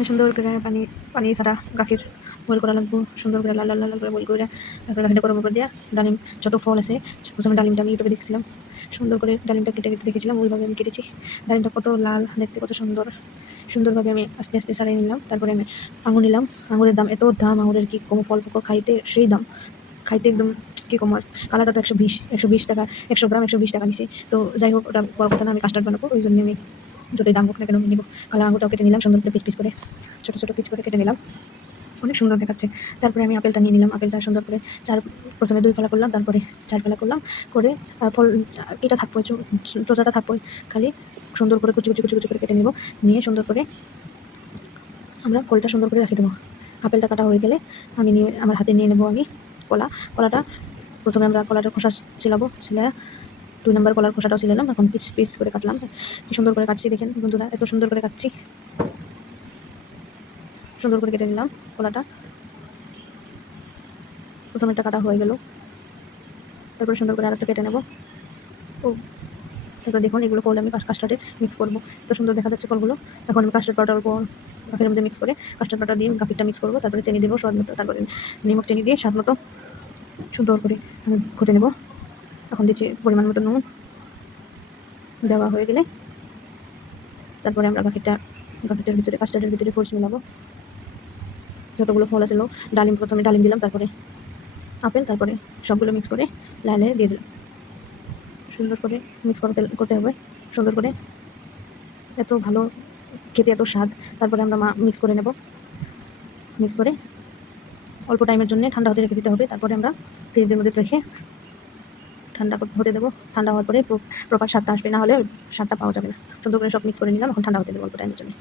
প্রথমে সুন্দর করে পানি ছাড়া গাখির বয়েল করা লাগবো, সুন্দর করে লাল লাল লাল করে বয়েল করে তারপরে গাখিরটা গরম করে দিয়া ডালিম যত ফল আছে প্রথমে ডালিমটা আমি ইউটিউবে দেখছিলাম, সুন্দর করে ডালিমটা কেটে কেটে দেখেছিলাম, ওইভাবে আমি কেটেছি। ডালিমটা কত লাল দেখতে, কত সুন্দরভাবে আমি আস্তে আস্তে ছাড়িয়ে নিলাম। তারপরে আমি আঙুর নিলাম। আঙুরের দাম এত দাম, আঙুরের কি কম, ফল ফকর খাইতে সেই দাম, খাইতে একদম কি কম। আর কালারটা তো 120 টাকা, 100 গ্রাম 120 টাকা নিছি। তো যাই হোক, ওটা বড় কথা না, আমি কাস্টার্ড বানাবো, ওই জন্য আমি যতই দাম হোক না কেন আমি নিব। কালা আঙুরটাও কেটে নিলাম, সুন্দর করে পিস পিস করে ছোটো ছোটো পিস করে কেটে নিলাম, অনেক সুন্দর দেখাচ্ছে। তারপরে আমি আপেলটা নিয়ে নিলাম, আপেলটা সুন্দর করে প্রথমে 2 ফালা করলাম, তারপরে 4 ফালা করলাম করে ফল এটা থাকবো, চোচাটা থাকবো খালি, সুন্দর করে কুচি কুচি কুচি কুচি করে কেটে নেব। নিয়ে সুন্দর করে আমরা ফলটা সুন্দর করে রেখে দেবো। আপেলটা কাটা হয়ে গেলে আমি আমার হাতে নিয়ে নেবো আমি কলাটা। প্রথমে আমরা কলাটা খোসা ছিলাবো, ছিলে 2 নম্বর কলার খোসাটাও ছিলাম। এখন পিস পিস করে কাটলাম, কি সুন্দর করে কাটছি দেখেন বন্ধুরা, এত সুন্দর করে কাটছি। সুন্দর করে কেটে নিলাম কলাটা, প্রথমে একটা কাটা হয়ে গেল, তারপরে সুন্দর করে আরেকটা কেটে নেব। ও তারপরে দেখুন, এগুলো ফল আমি কাস্টার্ডে মিক্স করবো, এত সুন্দর দেখা যাচ্ছে ফলগুলো। এখন আমি কাস্টার্ড পাউডার গাখিরের মধ্যে মিক্স করে কাস্টার্ড পাউডার দিয়ে গাখিরটা মিক্স করবো, তারপরে চিনি দেবো স্বাদ মতো, তারপরে নিমক চিনি দিয়ে স্বাদ মতো সুন্দর করে আমি ঘটে নেব। এখন দিচ্ছি পরিমাণ মতো নুন, দেওয়া হয়ে গেলে তারপরে আমরা গাখিরটার ভিতরে কাস্টার্ডের ভিতরে ফ্রুটস মেলাবো। যতগুলো ফল আছে, প্রথমে ডালিম দিলাম, তারপরে আপেল, তারপরে সবগুলো মিক্স করে লাইনে দিয়ে দিলাম। সুন্দর করে মিক্স করতে হবে সুন্দর করে, এত ভালো খেতে, এত স্বাদ। তারপরে আমরা মিক্স করে নেব, মিক্স করে অল্প টাইমের জন্য ঠান্ডা হতে রেখে দিতে হবে। তারপরে আমরা ফ্রিজের মধ্যে রেখে ঠান্ডা হতে দেবো। ঠান্ডা হওয়ার পরে প্রপার স্বাদটা আসবে, না হলে স্বাদটা পাওয়া যাবে না। সুন্দর করে সব মিক্স করে নিলাম, এখন ঠান্ডা হতে দেবো অল্প টাইমের জন্য।